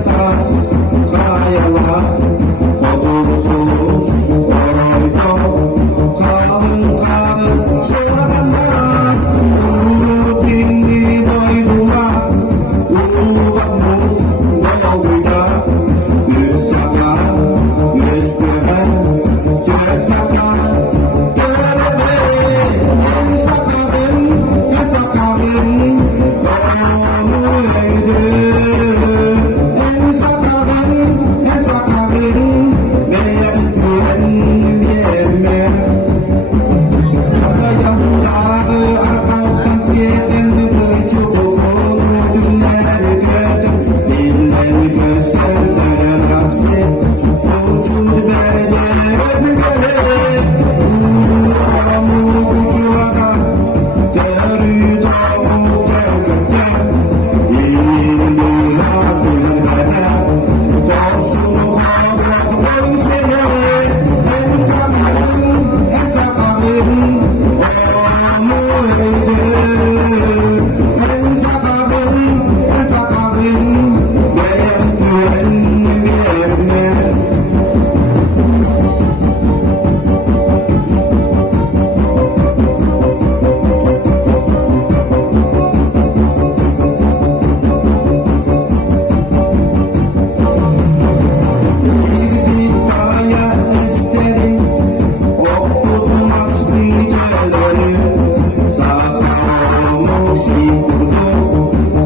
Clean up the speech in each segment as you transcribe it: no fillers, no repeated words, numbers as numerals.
atas kayalar, kodursuz orayda kalın kalın soranlar, ulu dinli boylular, ulu bakmış boyluda, yüz saka, yüz göğe, dört saka, dörebe, en sakabın, onu eğdi.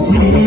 Si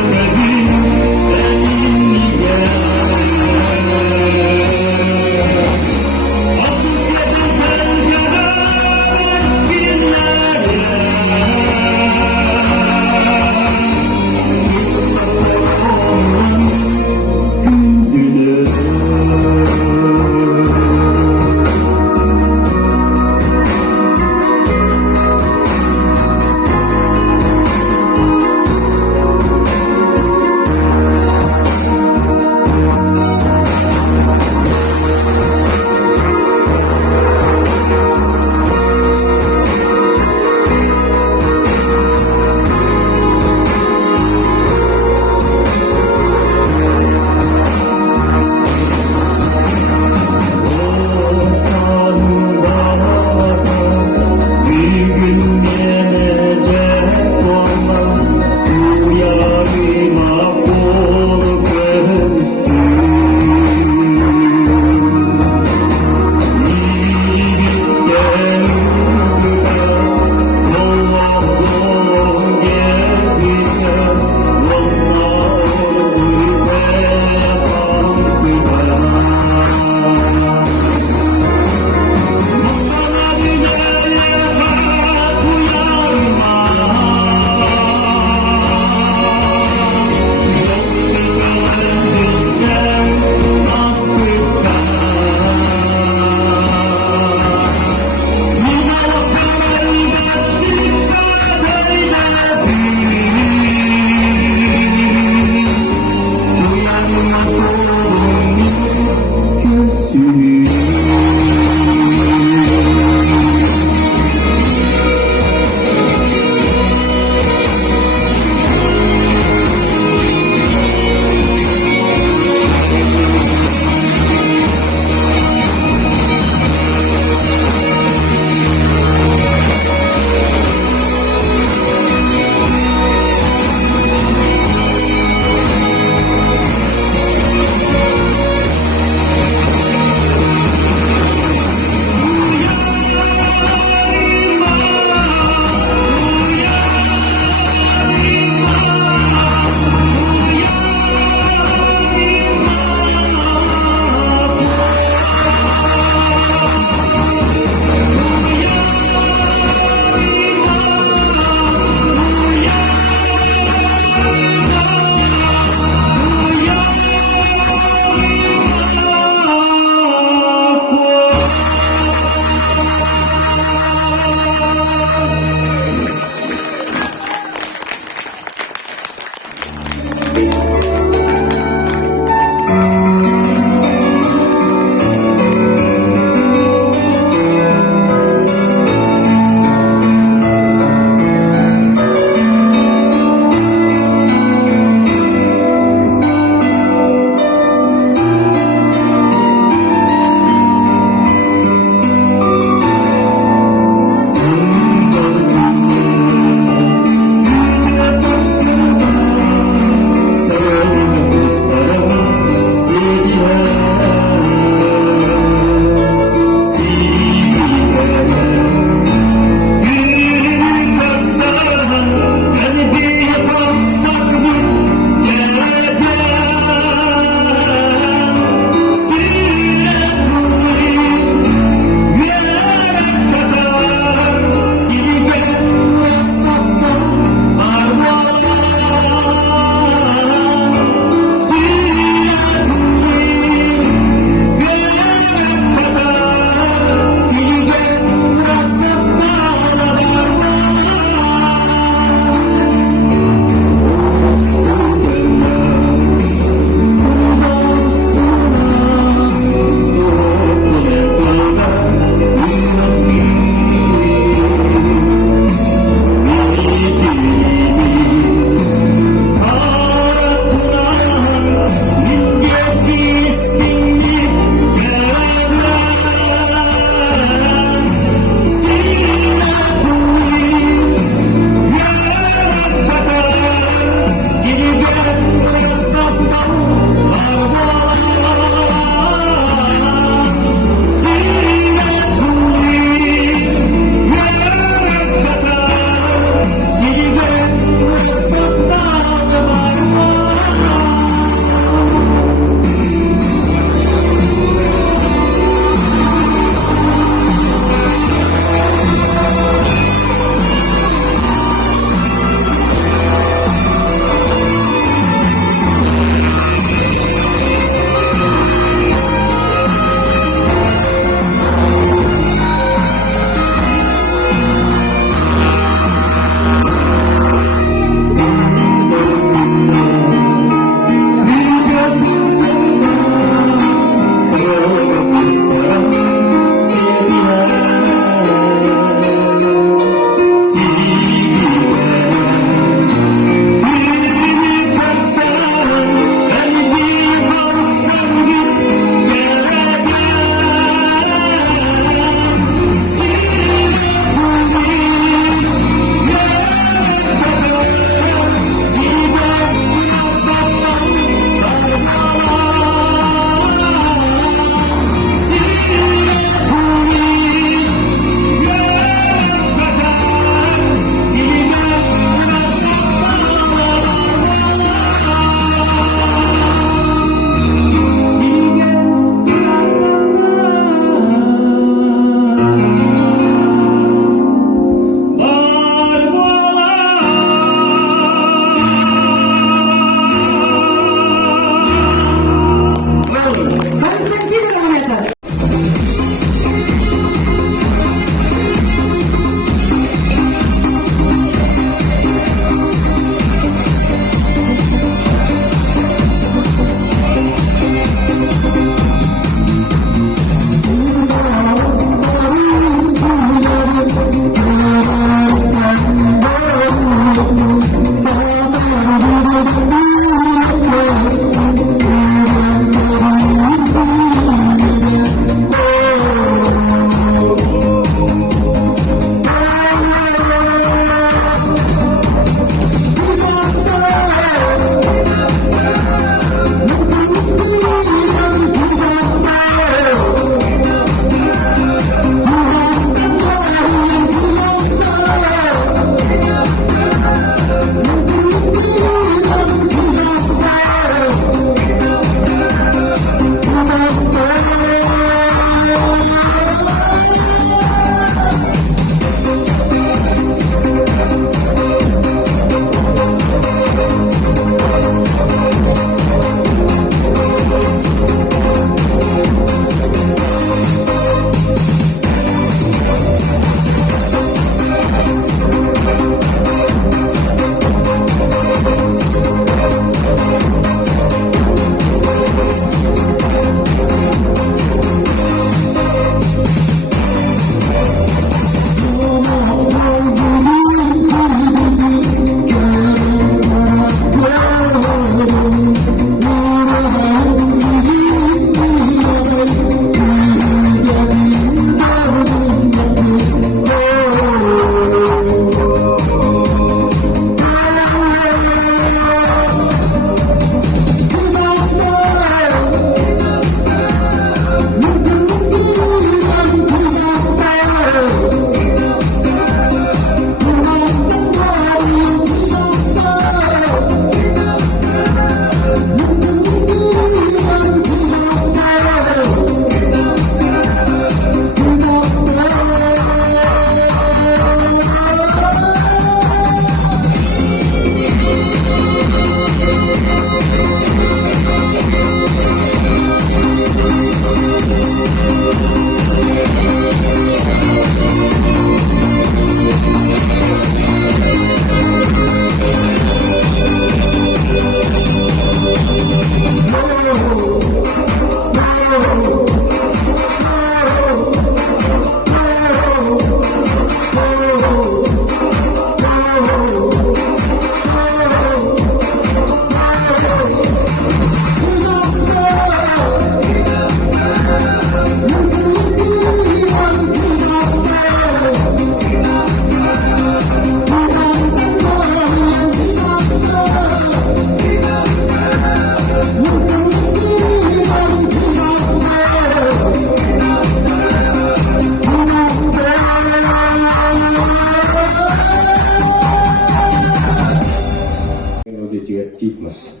melodiye gitmez.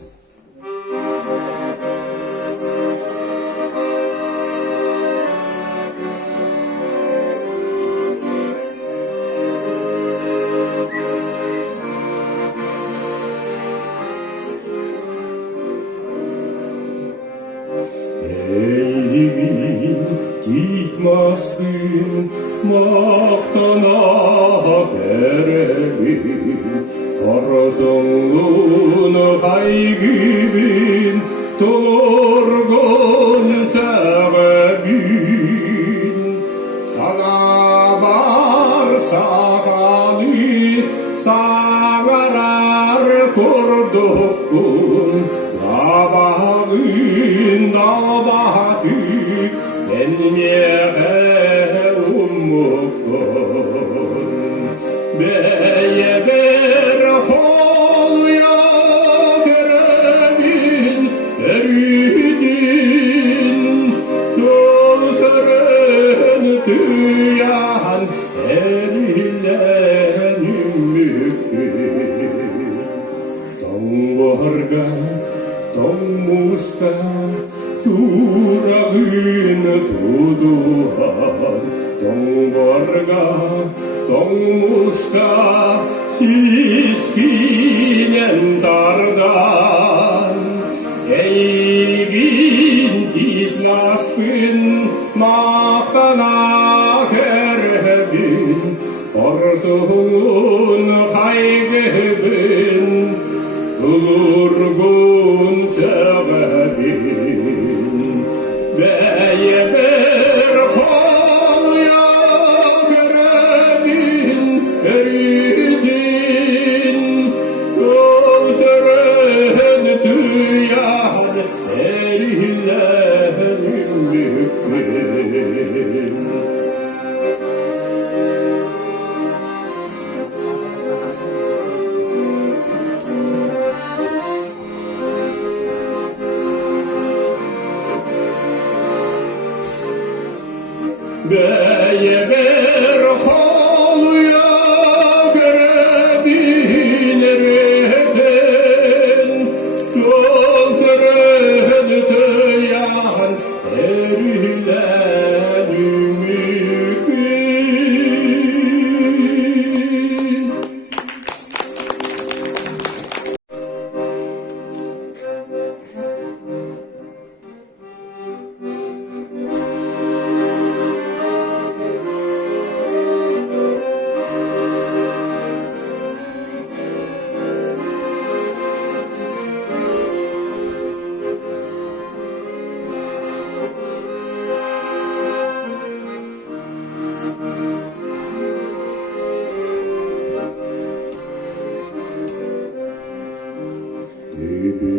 Eğilip gitmezdim maktana terebim, Karazonluğunu kaygibim, durgun sebebim. Sana bağırsağını sağarar kurdukun, Dağın dağbatı enniye ummukun, Beye bir holuya terebin eridin, Gözlerin tüyan erilenin mükün. Tambarga Tomusta turagın tuduhan, Tombarga Tomusta siliskinen dardan, Eygin titnaspın mahtana kerbin, Korsun kaygıbın durgun sebebin. Beye bir holuya terebin eridin, Gözlerin tüyan erilenin mükün. Beye bir holuya terebin eridin, Gözlerin tüyan erilenin mükün.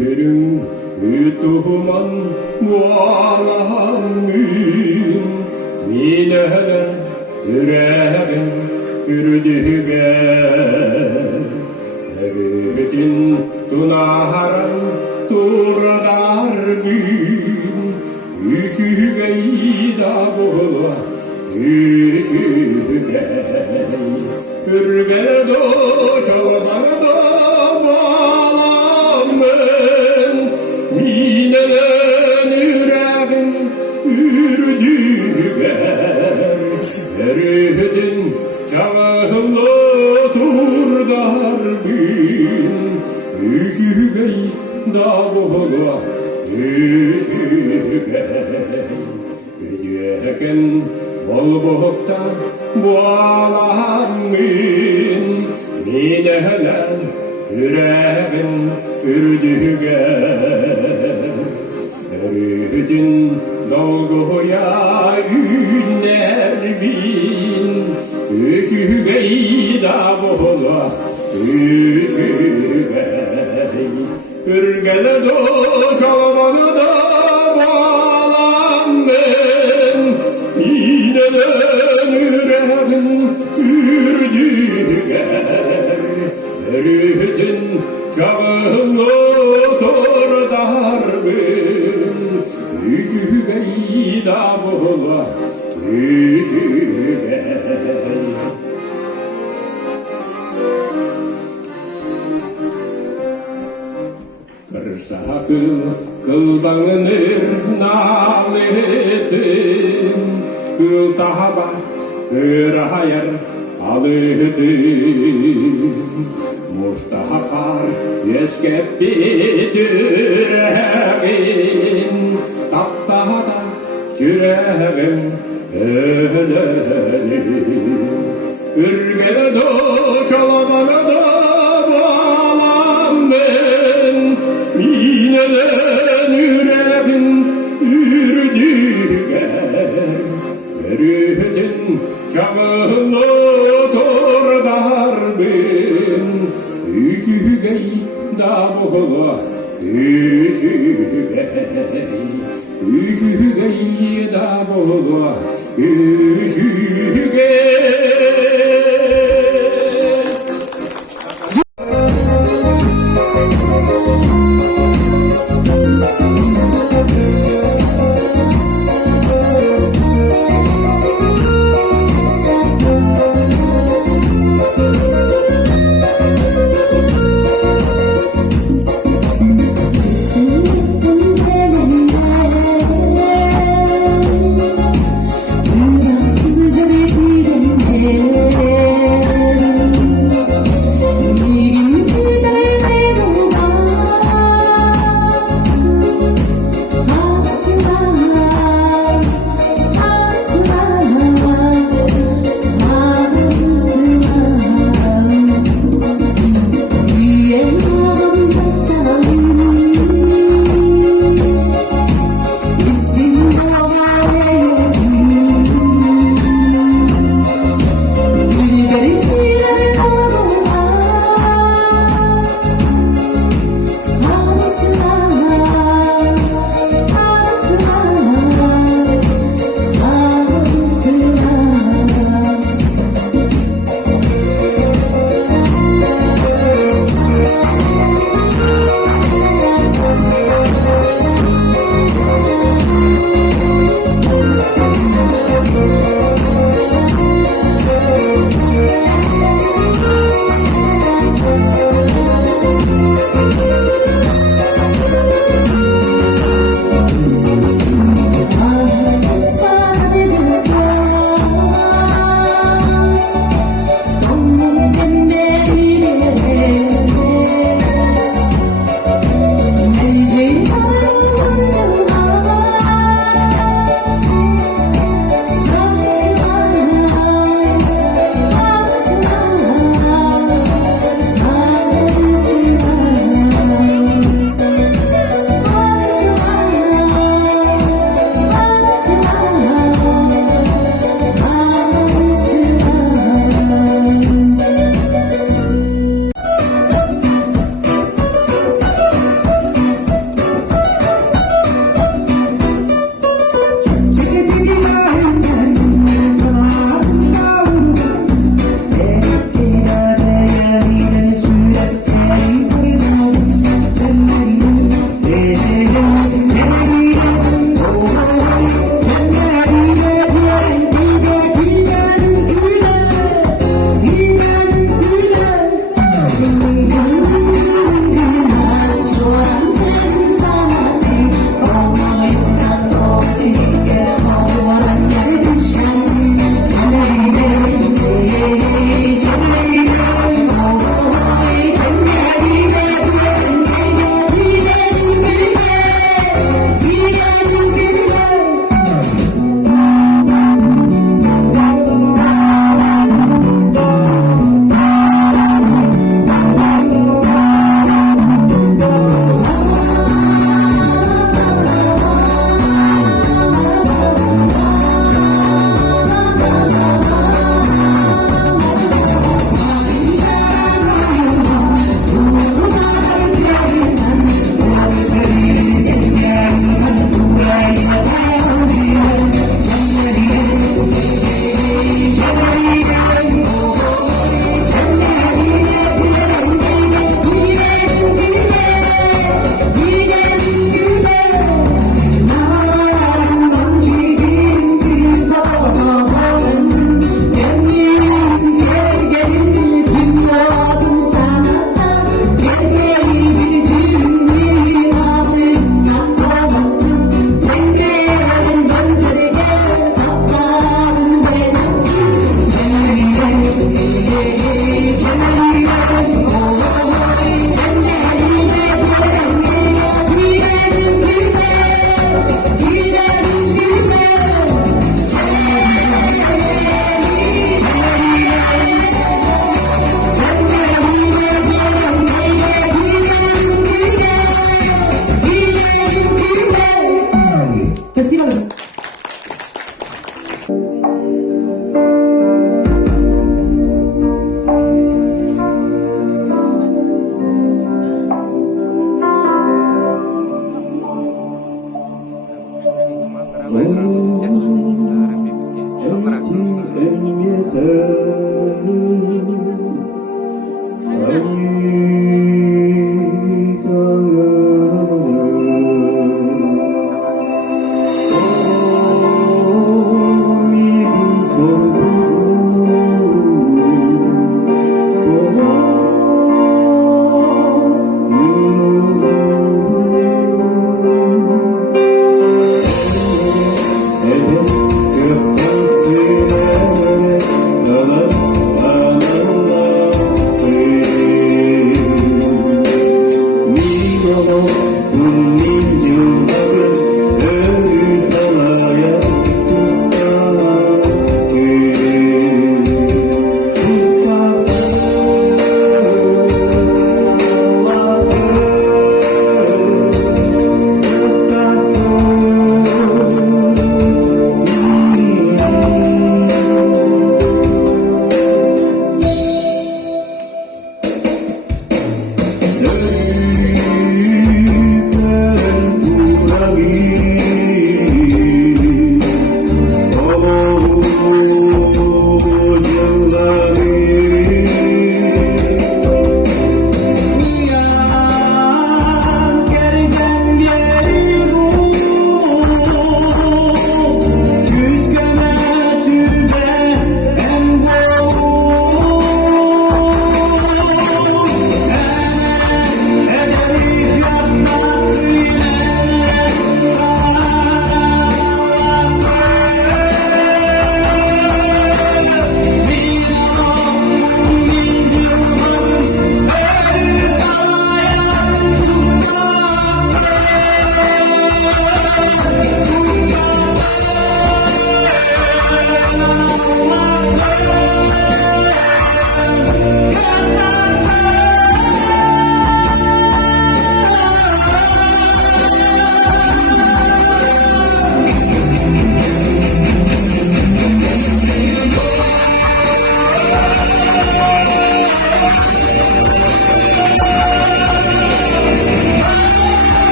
Yürüm yutuman mualamin, Minele yüreğim ürdüge, Egetin tunaharan turdar bin, Üşügey da bula, üşügey, Ürgel do çaldan do bağlamın, Minelen yüreğin ürdüger, Eridin çağılı turdar bin, Üşügey da bula, üşügey, Geceken bol bohta bağlamın, Minelen yüreğin ürdüger, Eridin dolguya ünler bin, Üşügey da bola, üşügey, Ürgele do çalmanı da bağlamın, Minelen yüreğin ürdüger, Eridin çağılı turdar bin, Üşügey da bola, üşügey. Sakın kıldanır naletin Kıl tahaba kırayar alıtin Mustahakar yeskepti yüreğin Taptada yüreğim ölerim Ürgele do çalabana da bağlam ben Mineden yüreğin ürdüger Verüdün çağılı tordar ben Üçügey da boğula Üçügey da boğula Thank you.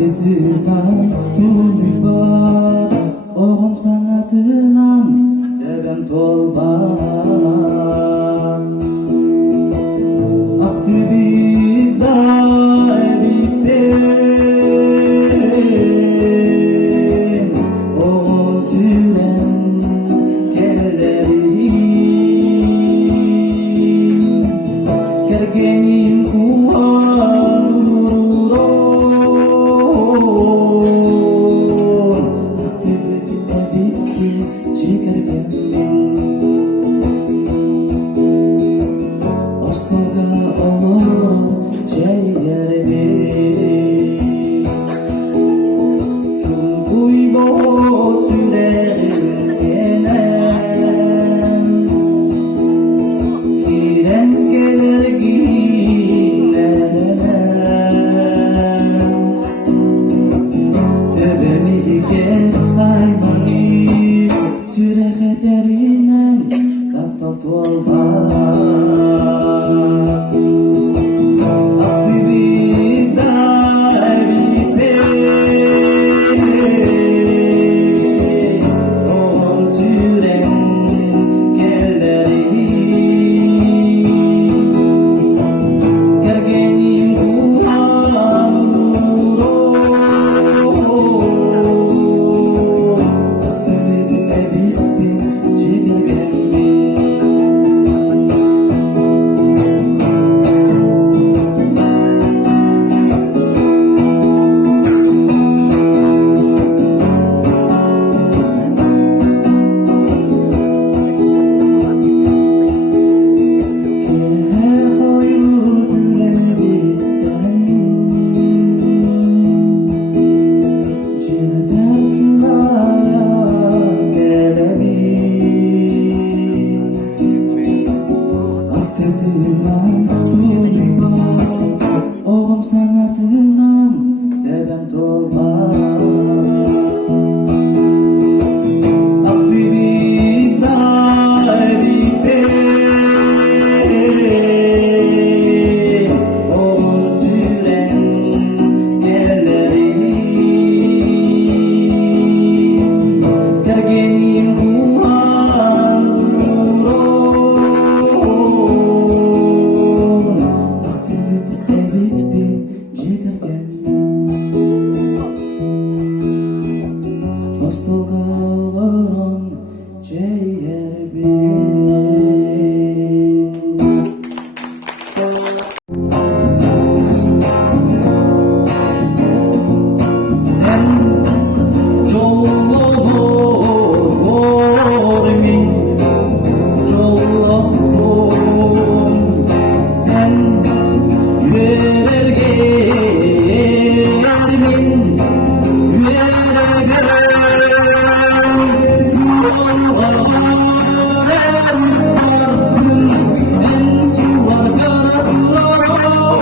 Hasretinden tulbi var Oğum sanatından Debem tolba Aktibi dairi ben Oğum süren kelleri Kergenin Oğum sanatından Debem tolba Aktibi dairi ben Oğum süren kelleri Kergenin Ostolgalarım ciğer Ben çoğulur min çoğulur Ben yürerger min yürerger Ben sular kara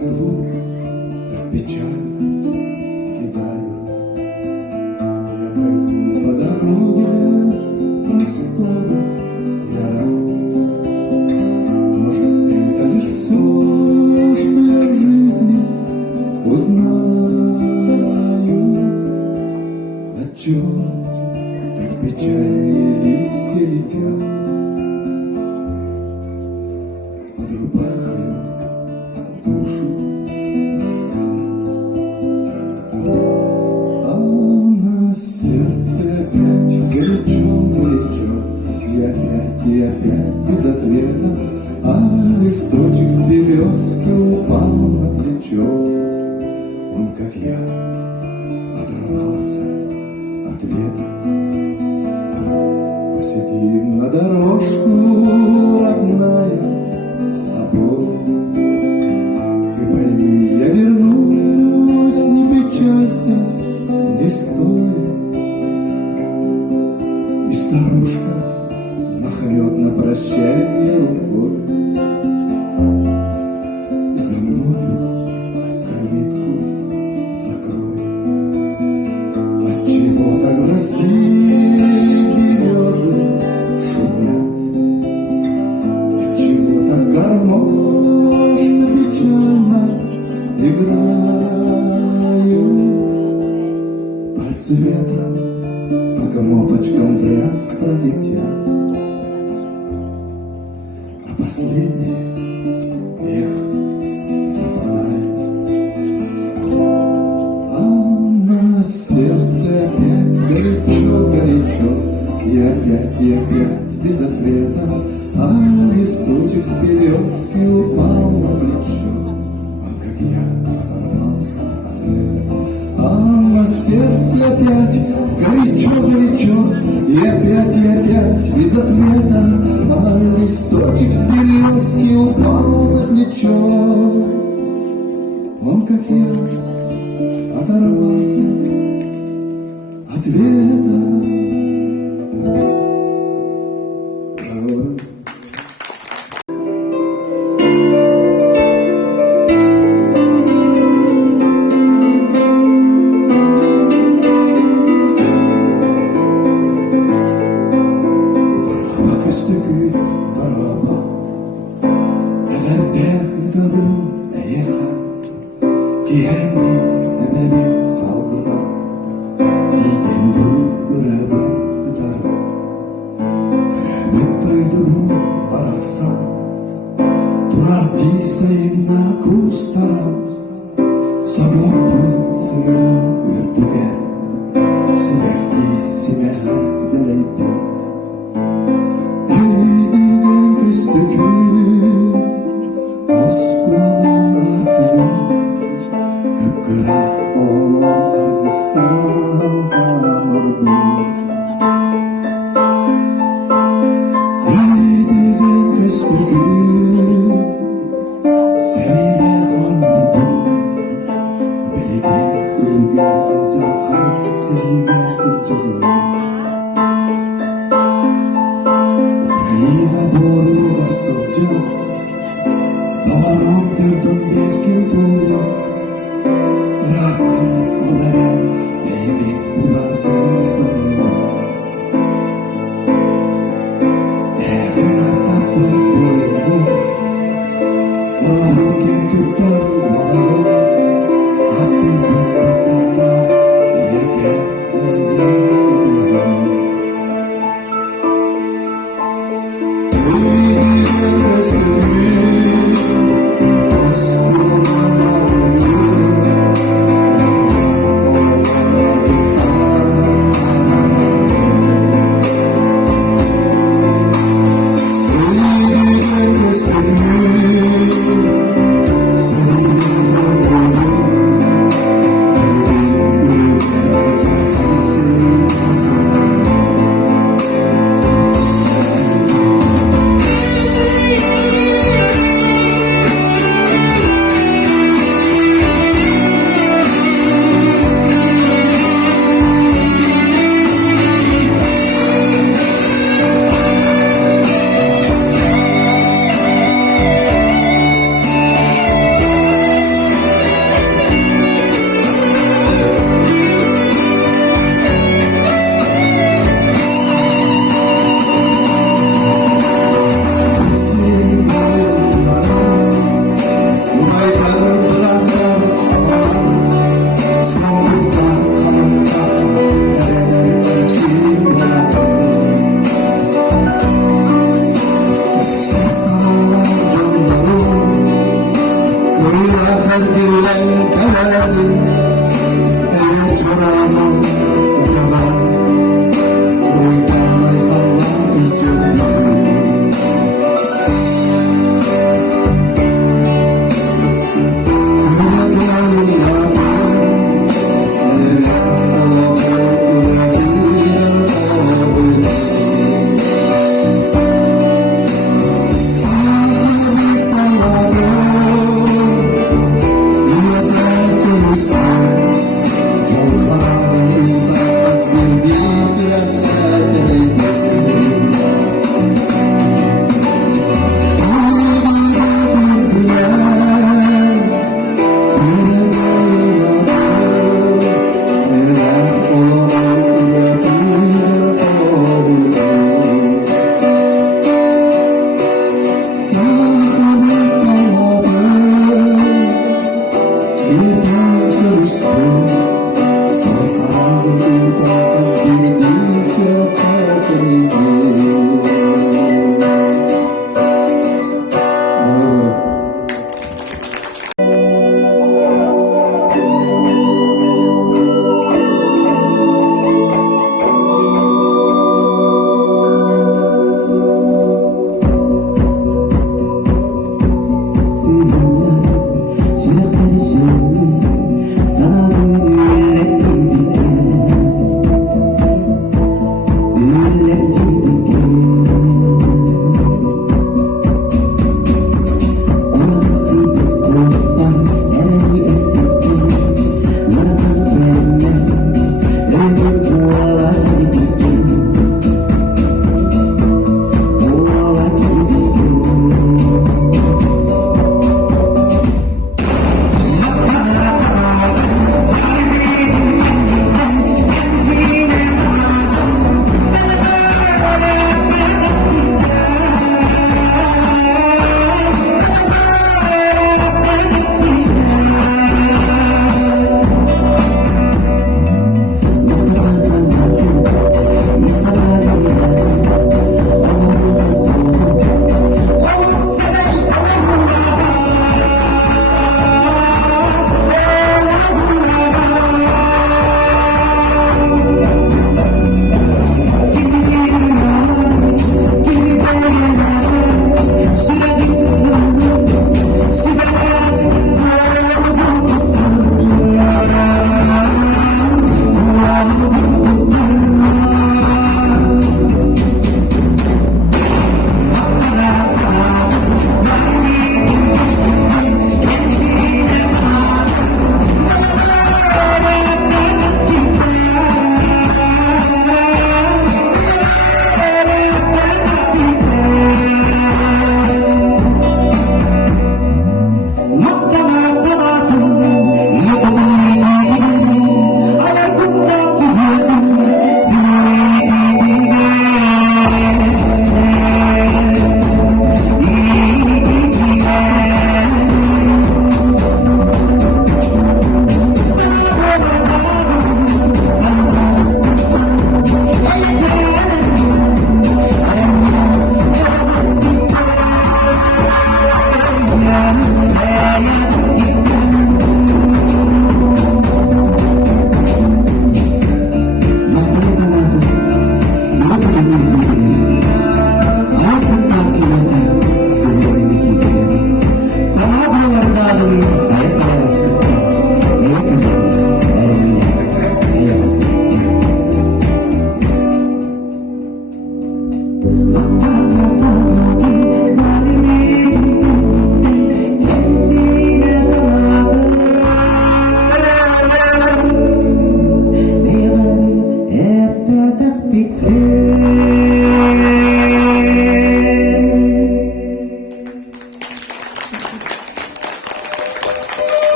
листву так печально кидаю. Я пойду по дороге просторов, я рад. Может, это лишь все, что я в жизни узнаю. Отчего так печальные листья летят под рубахой, душу ласкает, а на сердце опять горячо, и опять без ответа, а листочек с березки упал на плечо. Он, как я, оторвался от ветра. Посидим на дорожку, родная, с тобой. Ты пойми, я вернусь, не печалься, не стой. И старушка махнет на прощание рукой. За мною калитку закрой. Отчего так в России березы шумят? Отчего так гармошно печально играют? Пальцы ветра по кнопочкам в ряд пролетят, а последнее эх западает. А на сердце опять горячо, и опять без ответа, а листочек с березки упал на плечо. Он, как я, оторвался от ответа. А на сердце опять горячо, и опять без ответа, а листочек с березки упал на плечо. Он, как я, оторвался от ответа. serpilan kembali caranya kata damai Allah kesudah Yeah.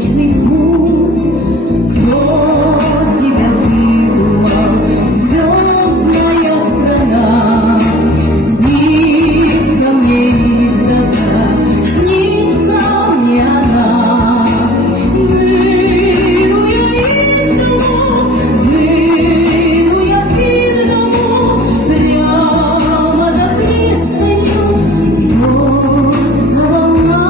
Млечный путь, кто тебя выдумал, звездная страна, снится мне издавна, снится мне она. Выйду я из дому, прямо за пристанью бьется волна.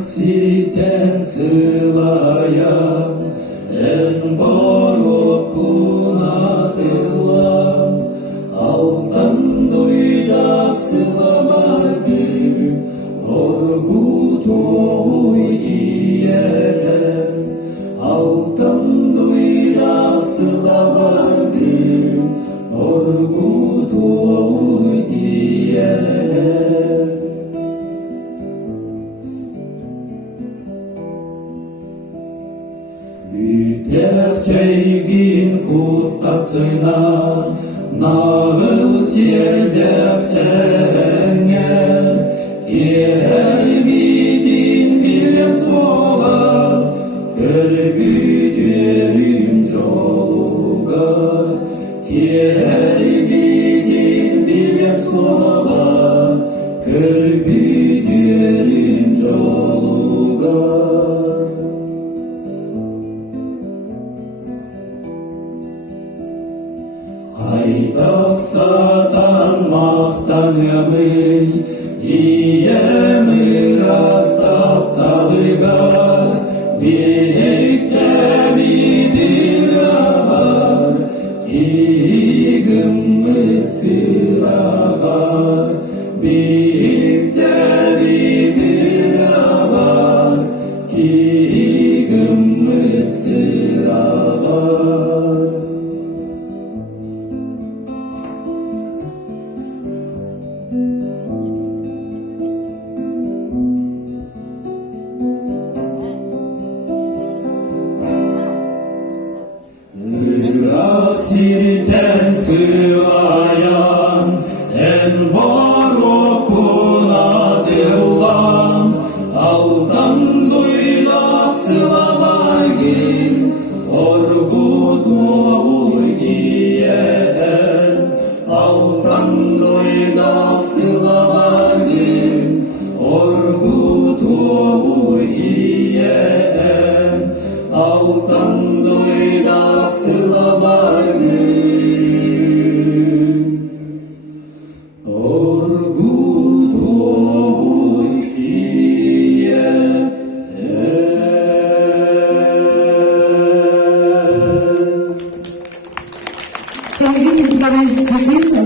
siten sılayan en boru kunatılan altan duydak sılamadır orgu toğuy iyeler altan duydak sılamadır orgu toğuy iyeler. Ütep çeygin kuttatına nağıl serdep senger Gelmedin bilim sola Körbüdürüm joluga Gelmedin bilim sola Körbüdürüm joluga. Haydak satan maqtanımı iyemi rastap talıgar Birlikte bitir ağar Gigim sıragar Birlikte bitir ağar Gigim sıragar. Sirten sıvayan en boru kunadılan aldan duyla sılamagin orgu doğur giyen aldan duyla sılamagin orgu doğur giyen aldan duyla sılamagin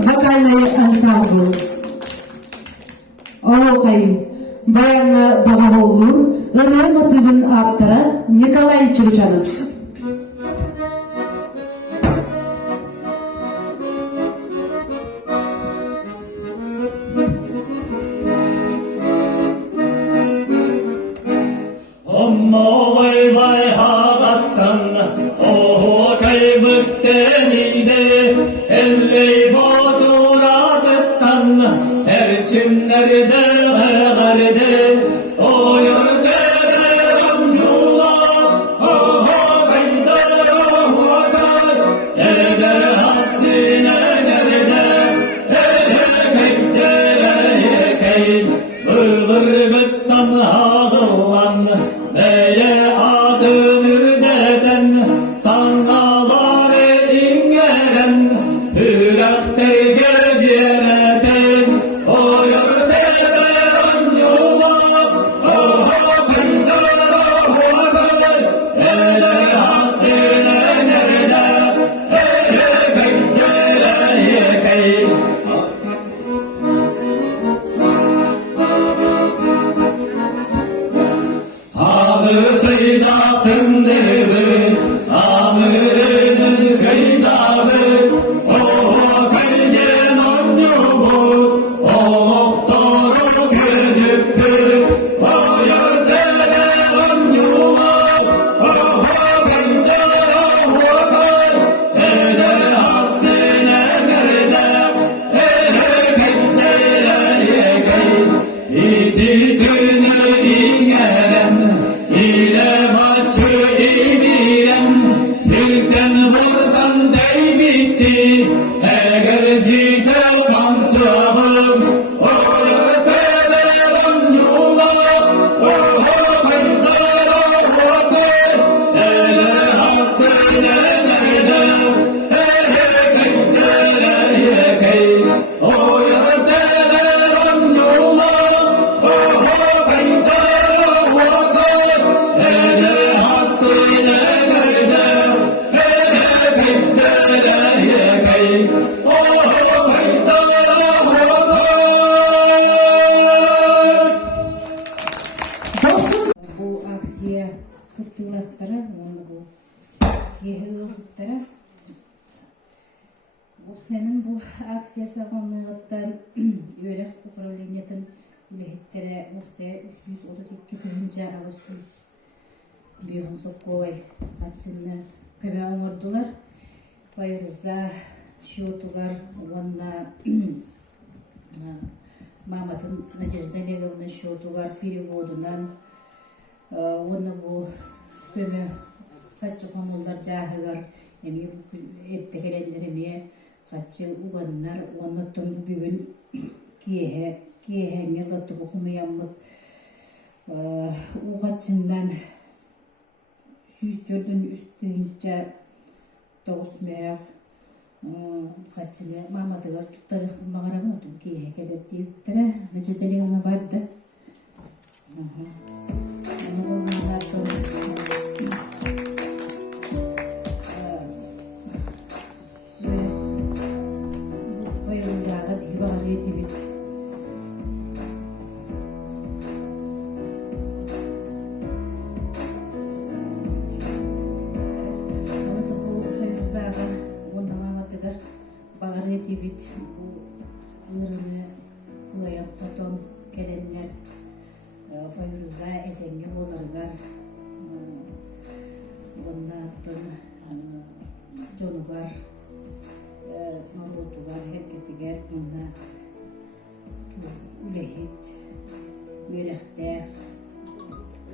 Вокальный ансамбль Орохай баяны Бағауылур ыныр мотивын авторы Николай Чурчанов. Ommoğay bay hağattan oho kaybıttenide elley boduradıttan erçimlerde ağarde o yurdere ramyula oho kaydar oho kay ede hastine gerde ede kaydere kay ılgır gıttan ağılan neye adın ürdeden sangaları ingeren Hürekter geceren o yurtede ramyula oho kaydar oho kay ede hastine gerde ede kaydere kay. Ağısıyla tümdüğü, amırının kıydağı, o kaygen onluğu, o doktoru küçüktü, o yurdede onluğu, o kaydar o kay, ede hastine gerde, ede kaydere kay, iti günü ingeren, ile maçı акция кыттылактара оны бу егылжыттара бу сенин бу акция сагамлыгыттан өрөк управлениятын үлехеттере мурсе 332 тыгынча алы сүз бион соккой ачынны көбө оңордулар Пайруза счетугар онна маматын Надежда Леговна счетугар переводунан оны бу көмө качы комулдар жагыгар эми эттегелендереме качы уганнар оны тон бүгүн киэһэңе гатты бухумуяммыт угачындан сүүстөрдүн үстүнчө 9 мех качыны маматыгар туттарых магарамы отун киэһэкелер диюттара начателигана барды Тибит ырыны кулаян хотон келеннер Файруза этенге боларгар оннаттон жонугар маротугар херкетигер мында үлехит өрехтех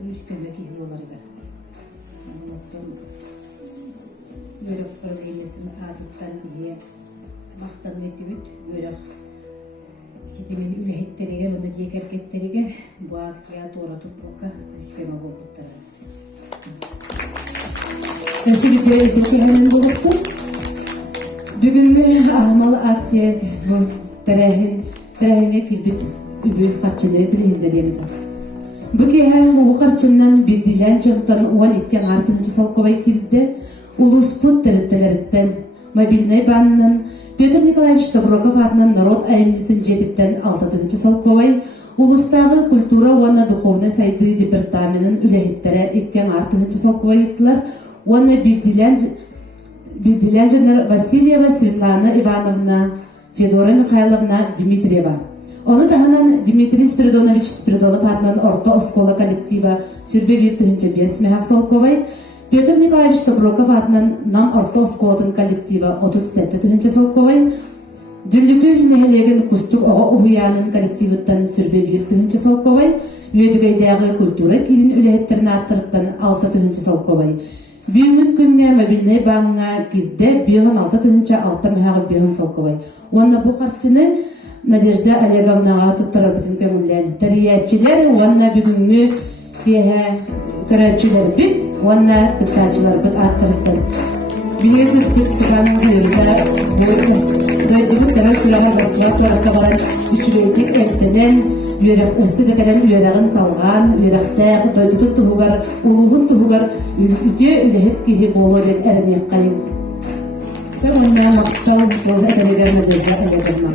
үз көмөки боларгар оттон өрек проблеметін атыттан бие мақтан етібіт өрек ситемен үлехеттерігер, оны декеркеттерігер бұл акция тура тұппоқа үскема болдықтар. Кәсібікер етекегенен болықты. Бүгінгі ағымалы акция бұл тәрәхіне кілбіт үбіл қатшыны білгендер емді. Бүке оғы қарчыннан беділен жымтан оған еткен артығыншы салқовай келді. Улуспут тәріттелеріттен, мобильный баннан, Петр Николаевич Тавроков атынан народ айымнетін жетіттен 6-ғы салковай, улустағы культура уанна духовна сайды департаментін үләхеттері еккен 6-ғы салковай еттілер, уанна беділен жанар Васильева Светлана Ивановна, Федора Михайловна Дмитриева. Оны тағынан Дмитрий Спиридонович Спиридонов атынан орта оскола коллектива сүрбе 1-5 мехақ салковай, Петр Николаевич Тавроков атынан нам орта осколатын коллектива 37-ті салковай, дүлігі нәхелеген күстік оға ұхуянын коллективіттен сүрбе 1-ті салковай, өйдігайдағы культура кирин үләхеттерін аттырыттан 6-ті салковай. Бүйімін күнге мобильный бағыңа кирде 6-ті 6 мәхағы 5 салковай. Онна бұл қарчыны Надежда Олеговнаға тұттары бүтін көмілен. Тәриятчілер, онна бүгінгі көрәтчілер бүт, онна күттачылар бүт аттырыттыр. Билетті спецтіғаның көрізі, дойдығы тәрі сүрәға басқылаклар атабаран үшілетік әртінен, өсі дәкәлен үйерағын салған, үйерақтәқ, дойдығы тұғығар, ұлығын тұғығар, үлге үліхет кейі болу ден әрінек қайын. Сән онна мақтал болу әтәрегер Надежда Олеговна.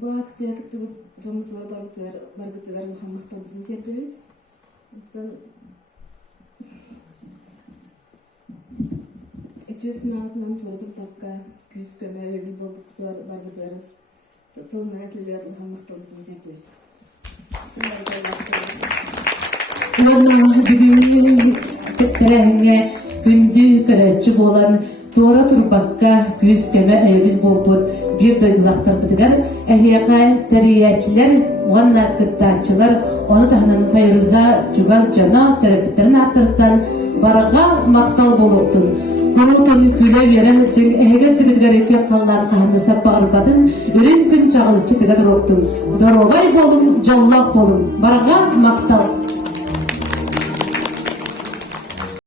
Bu aksiye gitti bu canlılar bargıtılar Muhammad'tan bizim terbiyeyiz. Etüyesin altından tuğladık bakka, küs köme ve bir balıklar bargıtıları tılmaya etliler Muhammad'tan bizim terbiyeyiz. Bugün terehine gündü körötçü bolan Doğra turbakka küs köme ayıbil bolbut bir doydulaqtar bıdıgar, əhiyaqa təriyatçilər, oğanla kıttaçılar, onu dağınan Fayruza Cugaz Cana tərəbitlərin attırıqdan barağa maqtal boluqtun. Kurutunu küle verək için əhiyyat tügüdügar ökü qallar qahında bağırbatın, ürün gün çağılıqçı tıgadır oqtun. Dorobay bolum, jallaq bolum, barağa maqtal